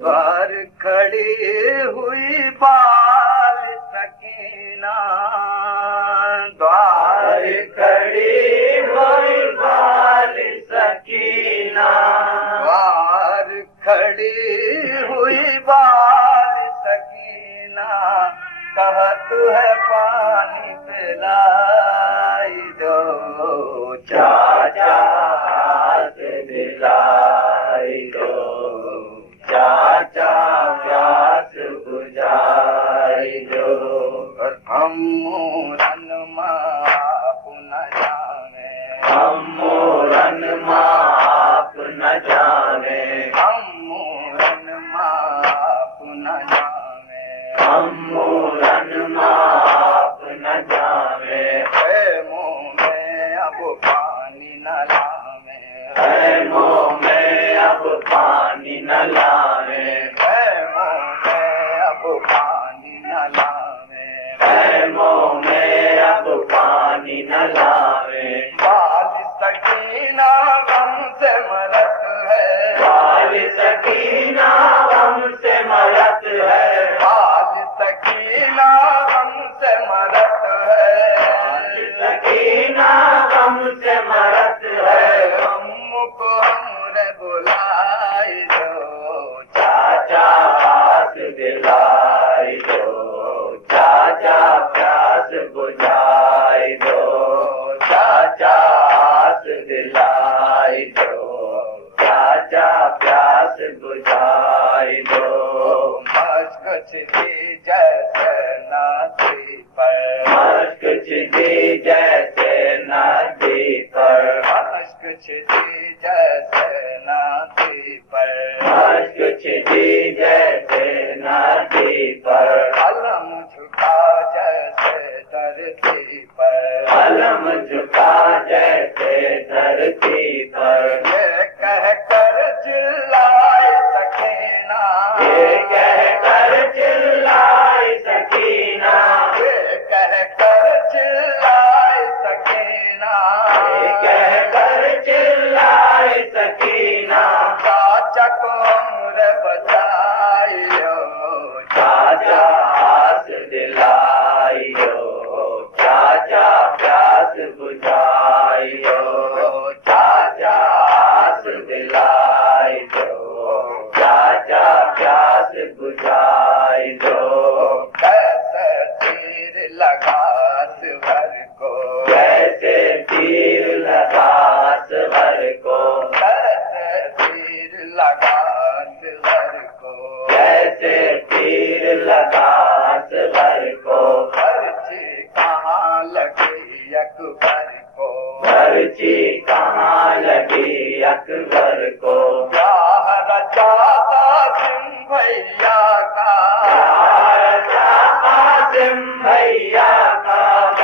द्वार खड़ी हुई बाल सकीना, द्वार खड़ी हुई बाल सकीना, द्वार खड़ी हुई बाल सकीना, कहत है पानी पिलाई दो, चाचा हाथ दिलाई दो, चाचा प्यास बुझाई दो। और हम मूरन माप न जाने, हम मूरन माप न जाने, हम मूरन माप न जाने, हम मूरन माप न जाने। है मुँह में अब पानी न लावे, है मुँह में अब पानी न लावे, है मुँह में अब पानी न लावे, है मुँह में अब पानी न लावे। बाल सकीना गम से मरत है, बाल सकीना गम से मरत है, बाल सकीना गम से मरत है, बाल सकीना गम से मरत है। को हमरे बुलाई दो, चाचा हाथ दिलाई दो, चाचा प्यास बुझाई दो, चाचा हाथ दिलाई दो, चाचा प्यास बुझाई दो। मश्क छिदी जैसे नदी पर, मश्क छिदी जैसे नदी पर, मश्क छिदी जैसे नदी पर, मश्क छिदी जैसे नदी पर। अलम झुका जैसे धरती पर, अलम झुका जैसे धरती पर। ये कह कर चिल्लाए सकीना, ये कह कर चिल्लाए सकीना, ये कह कर चिल्लाए सकीना, ये कह कर चिल्लाए सकीना। चाचा को हमरे बचाइयो, चाचा हाथ दिलाइयो, चाचा प्यास बुझाइयो, चाचा हाथ दिलाई दो, चाचा प्यास बुझाई दो। कैसे तीर लगा भर को, कैसे तीर लगा भर को, कैसे तीर लगा भर को, कैसे तीर लगा भर को। पर्ची कहाँ लगी अकबर को, पर्ची कहाँ लगी अकबर को। ब्याह रचाता सिंह भैया का, ब्याह रचाता सिंह भैया का,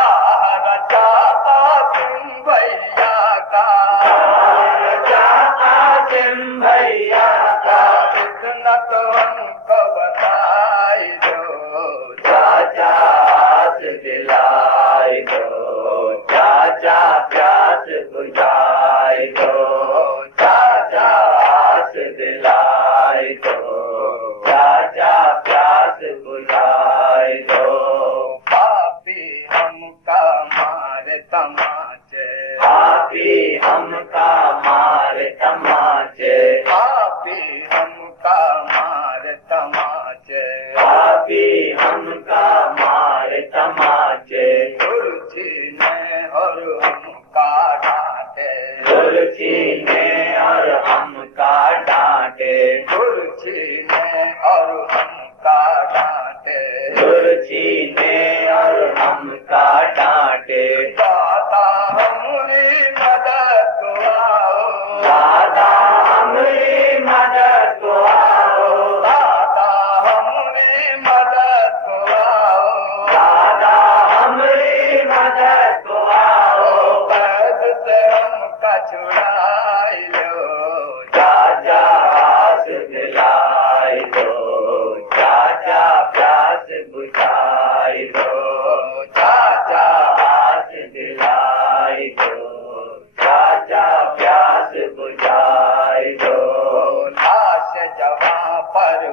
ब्याह रचाता सिंह भैया का, ब्याह रचाता सिंह भैया का। इतना तो हमको बताई दो, चाचा हाथ दिलाई दो, चाचा प्यास बुझाई दो, चाचा हाथ दिलाई दो, चाचा प्यास बुझाई दो। पापी हमका मारे तमाचे, पापी हमका मारे तमाचे, पापी हमका मारे तमाचे, पापी हमका मारे तमाचे। कुर्सी ने और हमका डांटे, कुर्सी ने और हमका डांटे, कुर्सी ने और हमका डांटे, कुर्सी ने और हमका डांटे। दादा हमारी मदद को आओ, दादा हमारी मदद को आओ, दादा हमारी मदद को आओ, दादा हमारी मदद को आओ। कैद से हमका छुड़ाई लो, चाचा हाथ दिलाई दो, चाचा प्यास बुझाई दो, चाचा हाथ दिलाई